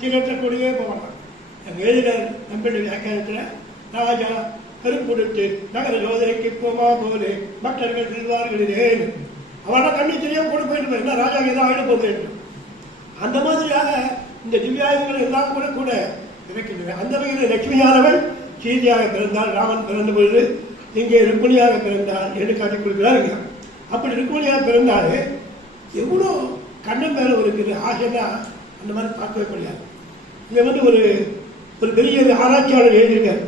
சீரற்றக்கூடியே போகலாம். எழுதினர் நம்பிக்கை வியாக்கியானத்தில் ராஜா கரும்புடுத்து நகர சோதனைக்கு போமா போலே மற்றவர்கள் செல்வார்களே அவனா கண்ணி தெரியாம கூட போயிட்டு என்ன ராஜா ஏதோ ஆயிடு போக வேண்டும். அந்த மாதிரியாக இந்த திவ்யாயுதங்கள் எல்லாம் கூட கூட இருக்கின்றன. அந்த வகையில் லட்சுமியானவள் சீதையாக பிறந்தால், ராமன் பிறந்த பொழுது இங்கே ருக்மிணியாக பிறந்தாள் என்று காட்டிக் கொடுக்கிறார். அப்படி ருக்மிணியாக பிறந்தாலே எவ்வளோ கண்ணன் மேல இருக்குது ஆசைன்னா அந்த மாதிரி பார்க்கவே முடியாது. இதை வந்து ஒரு ஒரு பெரிய ஆராய்ச்சியாளர் எழுதியிருக்காரு.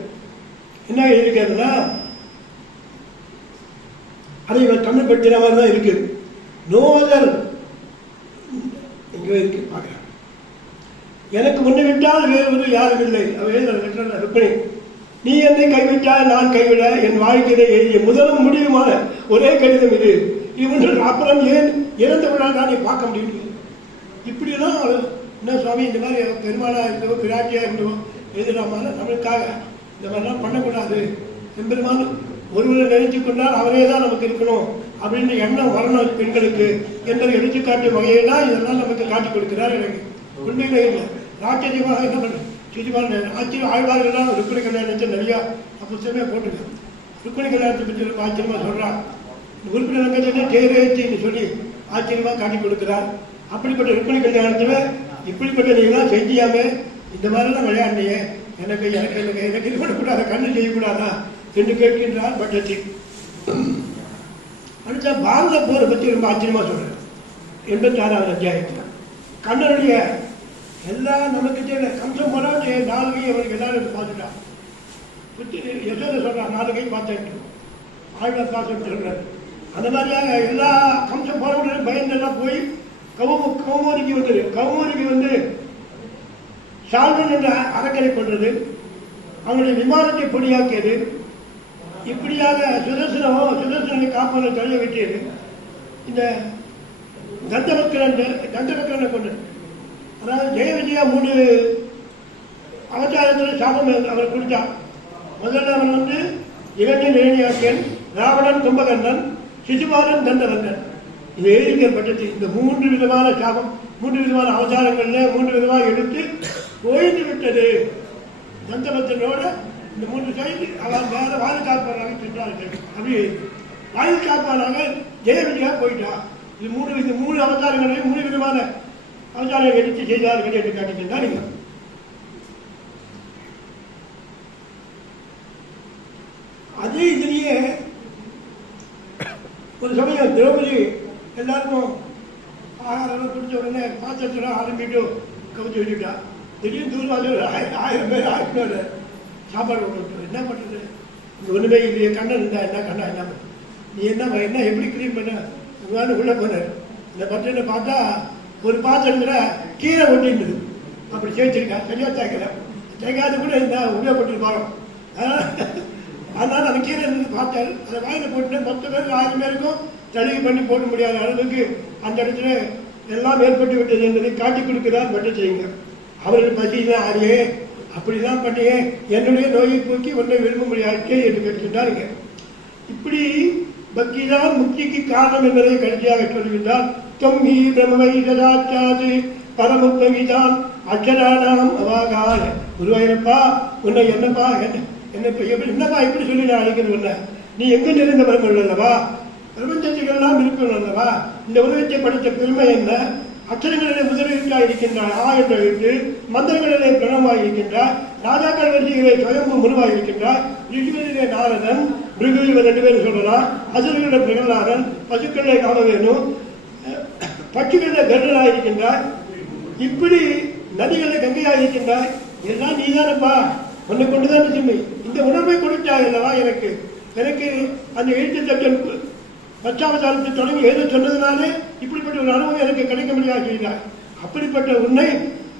என்ன எழுதியிருக்காருன்னா, அதை இவர் தமிழ் படுத்தின மாதிரி தான் இருக்கு. நோதல் எங்கேயோ இருக்கு பார்க்கலாம். எனக்கு முன்ன விட்டால் வேறு வந்து யாரும் இல்லை. அவர் எழுதுற ருக்மிணி, நீ என்னை கைவிட்டால் நான் கைவிட என் வாழ்க்கையிலே எழுதிய முதலும் முடிவுமான ஒரே கடிதம் இது. இவன் அப்புறம் ஏன் இறந்தவனால் தான் நீ பார்க்க முடியும். இப்படிலாம் என்ன சுவாமி இந்த மாதிரி பெருமாளா இருந்தோ பிராட்டியா இருந்தோ எழுதலாமா, நம்மளுக்காக இந்த மாதிரிலாம் பண்ணக்கூடாது. எம்பெருமான் ஒருவரை நினைச்சு கொண்டால் அவரே தான் நமக்கு இருக்கணும் அப்படின்னு எண்ணம் வரணும் பெண்களுக்கு என்பதை எடுத்துக்காட்டிய வகையெல்லாம் இதெல்லாம் நமக்கு காட்டிக் கொடுக்கிறார். எனக்கு உண்மையிலே இல்லை ராட்சரியமாக என்ன பண்ண சிஜிமான ஆச்சரிய ஆழ்வார்கள்லாம் ருக்மிணி கல்யாணத்தை நிறையா புத்தகமே போட்டுருக்கேன். ருக்மிணி கல்யாணத்தை பற்றி ரொம்ப ஆச்சரியமா சொல்றான். உறுப்பினர் ரங்கத்தை தேரேச்சின்னு சொல்லி ஆச்சரியமா காட்டிக் கொடுக்கிறார். அப்படிப்பட்ட ருக்மிணி கல்யாணத்துல இப்படிப்பட்ட நீங்களாம் செஞ்சியாமே இந்த மாதிரிலாம் விளையாண்டியே எனக்கு எனக்கு எனக்கு எனக்கு இது பண்ணக்கூடாதா, கண்ணு செய்யக்கூடாதா என்று கேட்கின்றார் பட்டச்சி. அடுத்த பாரத போரை பற்றி ரொம்ப ஆச்சரியமா சொல்றேன். 86வது அத்தியாயத்தில் கண்ணனுடைய எல்லாம் நமக்கு தெரியல கம்சம் போனா 4 கை அவனுக்கு எல்லாரும் பார்த்துட்டான். யசோத சொல்றான் 4 கை பார்த்தேன் ஆழ்வார் பார்த்து சொல்றாரு. அந்த மாதிரியாக எல்லா கம்சம் போன பயந்தெல்லாம் போய் கௌமோதிக்கு வந்தது. கௌமோதிக்கு வந்து சால்வன் என்ற அரக்கனை கொண்டது, அவனுடைய விமானத்தை பொடியாக்கியது. இப்படியாக சுதர்சனை காப்பதை தழுவ வெட்டியது. இந்த தண்டபக்கரனை கொண்டது. அதாவது ஜெய விஜயா 3 அவதாரத்தில் சாபம் அவர் கொடுத்தான். முதல்ல அவன் வந்து இளைஞன் இளைஞாக்கியன், ராவணன் கும்பகர்ணன், சிசுபாலன் தண்டவந்தன். இது எழுதிக்கப்பட்டது. இந்த 3 விதமான சாபம் 3 விதமான அவதாரங்கள்ல 3 விதமாக எடுத்து ஓய்ந்து விட்டது. தந்தபத்தனோட இந்த 3 சைடு அவன் வேற வாயு காப்பாளாக சென்றார்கள். அப்படி வாயு காப்பாளாக ஜெயவிஜயா போயிட்டா. இது 3 அவதாரங்களையும் 3 விதமான அவதாரங்கள் எடுத்து செய்தார்கள் என்று காட்டுகின்றார். அதே இதுலயே ஒரு சமயம் திரௌபதி எல்லாருக்கும் ஆகாரம் குடிச்ச உடனே பாத்திரத்தில் ஆரம்பிட்டு கவிச்சு வச்சுட்டா. திடீர்னு தூர்வாசல் 1000 பேர் 1000 பேர் சாப்பாடு கொண்டு என்ன பண்ணுறது, இங்கே ஒன்றுமே இல்லையே, கண்ணன் இருந்தா என்ன கண்ணா என்ன நீ என்ன எப்படி கிளீன் பண்ண உங்களால் உள்ள போனார். இந்த பத்திரத்தை பார்த்தா ஒரு பாத்திரத்தில் கீரை ஒட்டிருந்தது. அப்படி சேர்த்துருக்கா, சரியா தேய்க்காது கூட இருந்தால் உபயோகப்பட்டிருப்பாங்க. அதனால அந்த கீரை இருந்து பார்த்தாரு. அதை வாயில போட்டு 10 பேருக்கு 1000 பேருக்கும் தழுவி பண்ணி போட முடியாத அளவுக்கு அந்த இடத்துல எல்லாம் ஏற்பட்டு விட்டது என்பதை காட்டிக் கொடுக்கிறார். பட்டு செய்யுங்க அவர்கள் பசிதான் ஆறியே அப்படிதான் பண்ணியே என்னுடைய நோயை போக்கி ஒன்றை விரும்ப முடியாதே என்று கேட்கின்றாருங்க. இப்படி பக்திதான் முக்திக்கு காரணம் என்பதை கடைசியாக சொல்கின்றார். தொம்மி பிரமவை சதாச்சாது பரமுத்தமிதான் அச்சரானாம் அவாகால. குருவாயிரப்பா உன்னை என்னப்பா என்னப்பா இப்படி சொல்லி நான் அழைக்கிறது, நீ எங்க நிறைந்த பிரம்மன் அல்லவா, பிரபஞ்சத்துக்கெல்லாம் இருப்பவன் அல்லவா, இந்த உலகத்தை படித்த பெருமை என்ன, அச்சரங்களிலே முதலீட்டாக இருக்கின்றார் ஆ என்ற எழுத்து, மந்திரங்களிலே பிரணமாய் இருக்கின்றார், ராஜாக்கள் வரிசைகளே சுயம்பு முருவாய் இருக்கின்றார், ரிஷிகளிலே நாரதன், மிருகு இவர் 2 பேரும் சொல்லலாம், அசுரர்களிட பிரகலாதன், பசுக்களிலே காமவேணும், பட்சிகளிலே கர்ணனாய் இருக்கின்றார், இப்படி நதிகளில் கங்கையாக இருக்கின்றார். எல்லாம் நீதானப்பா, உன்னை கொண்டுதான் சொல்லி இந்த உணர்வை கொடுத்தாய் அல்லவா எனக்கு அந்த எழுத்து தட்டம் 10ஆவது தொடங்கி எழுத சொன்னதுனாலே இப்படிப்பட்ட ஒரு அனுபவம் எனக்கு கிடைக்க முடியாது செய்தார். அப்படிப்பட்ட உன்னை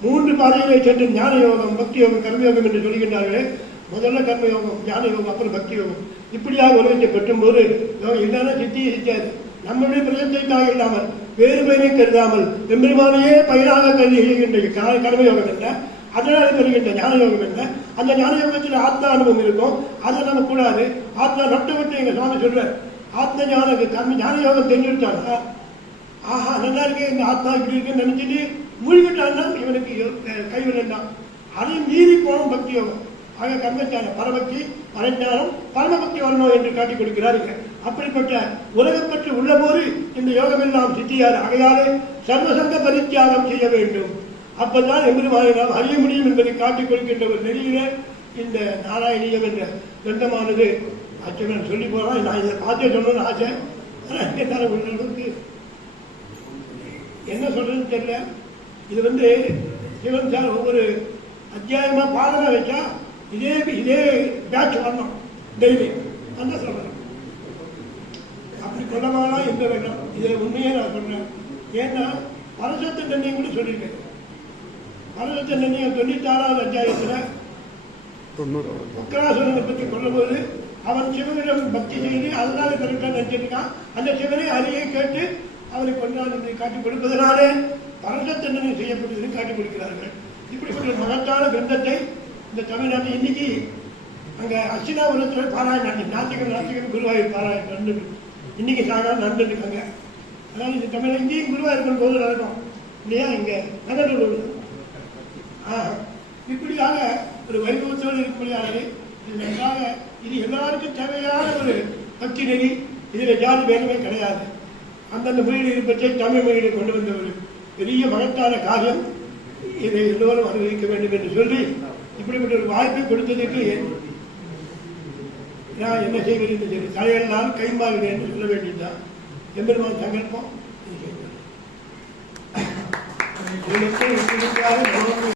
3 பாதையிலே சென்று ஞான யோகம், பக்தி யோகம், கர்மயோகம் என்று சொல்கின்றார்களே. முதல்ல கர்மயோகம், ஞான யோகம், அப்புறம் பக்தி யோகம். இப்படியாக உலகத்தை பெற்றும்போது இல்லைன்னா சித்தியை சித்தாது. நம்முடைய பிரதேசத்திற்காக இல்லாமல் வேறு பெயரை கருதாமல் எம்பெருமானையே பயிராக கருதி எழுகின்ற கர்மயோகம் என்ன, அதனால் பெறுகின்ற ஞான யோகம் என்ன, அந்த ஞான யோகத்தில் ஆத்மா அனுபவம் இருக்கும். அதை நம்ம கூடாது. ஆத்மா நட்ட விட்டு எங்க சுவாமி சொல்றார், ஆத்ம ஞான ஞான யோகம் தெரிஞ்சுட்டாங்க. ஆஹா நல்லா இருக்கு, இந்த ஆத்மா இப்படி இருக்குன்னு நினைச்சிட்டு மூழ்கிட்டான்னா இவனுக்கு கைவிடம் தான். அதையும் மீறி போனோம் பக்தி யோகம். ஆக கர்மஞானம் பரபக்தி பரஞானம் பரமபக்தி வரணும் என்று காட்டிக் கொடுக்கிறார்கள். அப்படிப்பட்ட உலகப்பற்று உள்ள போது இந்த யோகம் எல்லாம் சித்தியார். ஆகையாலே சர்வசங்க பரித்தியாகம் செய்ய வேண்டும். அப்பதான் எம்பெருமானை நாம் அறிய முடியும் என்பதை காட்டிக் கொடுக்கின்ற ஒரு நெறியில இந்த நாராயணியம் என்ற கிரந்தமானது அச்சகன் சொல்லி போறான். நான் இதை பார்த்தே சொல்லணும்னு ஆசை. ஆனால் உள்ளளவுக்கு என்ன சொல்றதுன்னு தெரியல. இது சிவன் சார் ஒவ்வொரு அத்தியாயமா பாடலை வச்சா இதே பேட்ச் வரணும் டெய்லி அந்த சொல்றேன். அப்படி கொள்ளமானா எந்த வேண்டாம். இதை உண்மையே நான் சொல்றேன். ஏன்னா பரசத்த நன்னியை கூட சொல்லியிருக்கேன். பரசத்த நன்னியை 96வது அத்தியாயத்தில் உக்கராசுரனை பற்றி கொள்ளும்போது அவன் சிவனிடம் பக்தி செய்து அதனால கரெக்டாக நினைச்சிருக்கான். அந்த சிவனை அறியை கேட்டு அவரை கொண்டான் என்று காட்டிக் கொடுப்பதனாலே பரசத்தண்டனை செய்யப்படுவதை காட்டிக் கொடுக்கிறார்கள். இப்படிப்பட்ட மகத்தான கிரந்தத்தை இந்த தமிழ்நாட்டில் இன்னைக்கு அங்க அர்ச்சனாபுரத்தில் பாராயணம் நாத்திகம் குருவாயூர் பாராயணம் நடந்துட்டு இன்னைக்கு சாயங்காலம் நடந்துருக்காங்க. அதாவது இந்த தமிழ் இங்கேயும் குருவாயூர் போது நடக்கும் இல்லையா? இங்க நகரூர் இப்படியாக ஒரு வைபவத்தோடு இருக்கக்கூடியது. இது நன்றாக இது எல்லாருக்கும் தேவையான ஒரு பக்தி நெறி. இதில் ஜாதி வேணுமே கிடையாது. அந்தந்த மொழியில் இருப்பதை தமிழ் மொழியை கொண்டு வந்த ஒரு பெரிய மகத்தான காரியம். இதை எல்லோரும் அனுபவிக்க வேண்டும் என்று சொல்லி இப்படிப்பட்ட ஒரு வாய்ப்பை கொடுத்ததற்கு நான் என்ன செய்வது என்று சொல்லி தலையெல்லாம் கைமாறுகிறேன் என்று சொல்ல வேண்டியதுதான் எம்பெருமான் சங்கல்பம்.